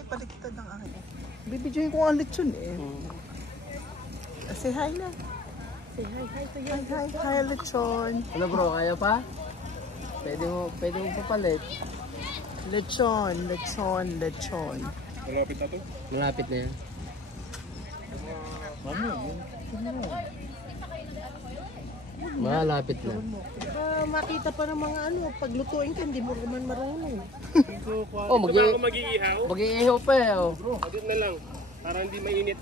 Ay, baliktad ng akin. Bibidyohin ko ang lechon eh. Say hi na. Say hi, lechon. Ano bro, kaya pa? Pwede mo papalit. Lechon. Malapit na to? Malapit na yan. Malapit na. Makita pa ng mga ano, paglutuin ka, hindi mo naman marunong. Oh, mag-iihaw? mag-iihaw pa eh. Oh. Adit na lang, para hindi mainit.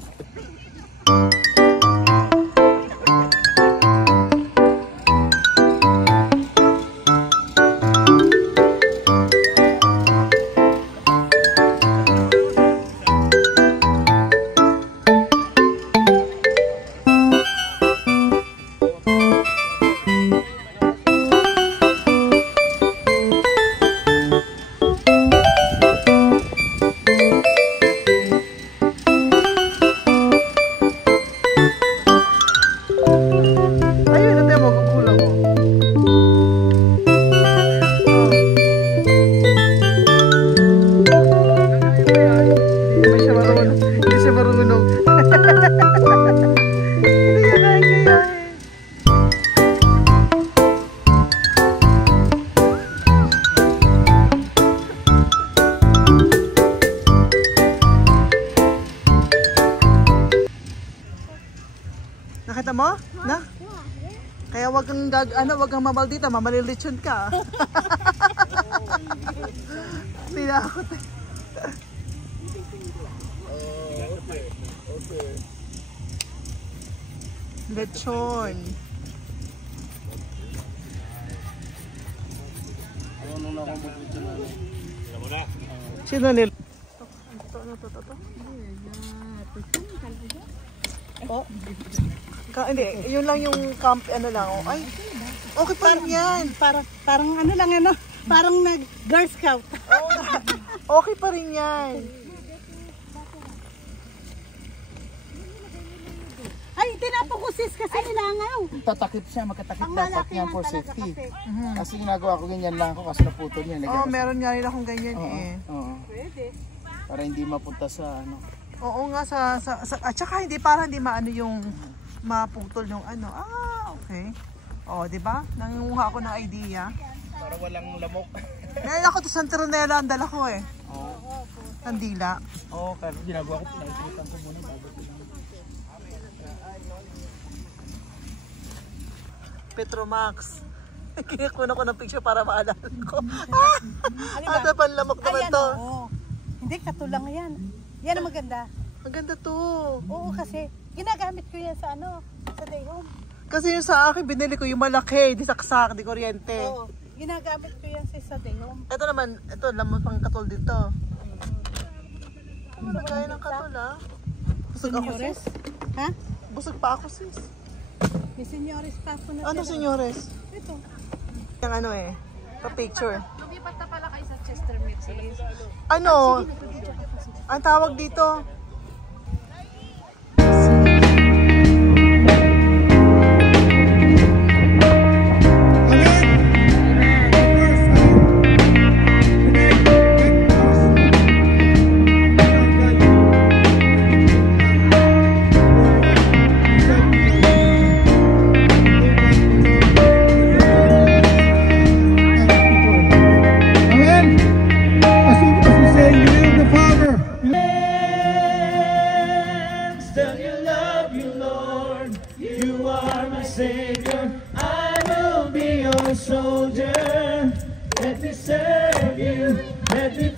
Nakita mo? Na? Kaya wag kang mamaldita, mamalilitsyon ka. Tinakot eh. Okay. Lechon. Sino nil? Ito. Oh. Hindi, yun lang yung camp, ano lang. Oh. Ay, okay pa rin yan. Parang ano lang ano, parang nag-Girl Scout. Okay pa rin yan. Ay, tinapakusis kasi nilangaw. Tatakip siya, magkatakip dapat niyan for safety. Kasi ginagawa ko ganyan lang ako kasi naputol yan. Oo, meron nga rin akong ganyan eh. Oo. Pwede. Para hindi mapunta sa ano. Oo nga, at saka hindi, para hindi maano yung maputol yung ano. Okay. O, di ba? Nangunguha ako ng idea. Para walang lamok. Dahil ako to Santronella, ang dala ko eh. Oo. Tandila. Oo, pero ginagawa ko, pinaisipan ko muna bago ko lang. Petromax. Kinakuha ko ng picture para maalala ko. Ata panlamok naman to. Oo. Hindi, katulang yan. Yan ang maganda. Maganda to. Oo, kasi ginagamit ko yan sa ano, sa day home. Kasi yung sa akin, binili ko yung malaki, di saksak, di kuryente. Oo, ginagamit ko yan sa day home. Ito naman, ito, lamang pang katol dito. Ano kaya ng katol ah? Busog ako sis. Ha? Busog pa ako sis. May senyores pa ako na. Ano senyores? Ito. Yung ano eh, pa-picture. Lumipat na pala kayo sa Chester Mercedes. Ano? Ang tawag dito? Savior, I will be your soldier. Let me serve you, let me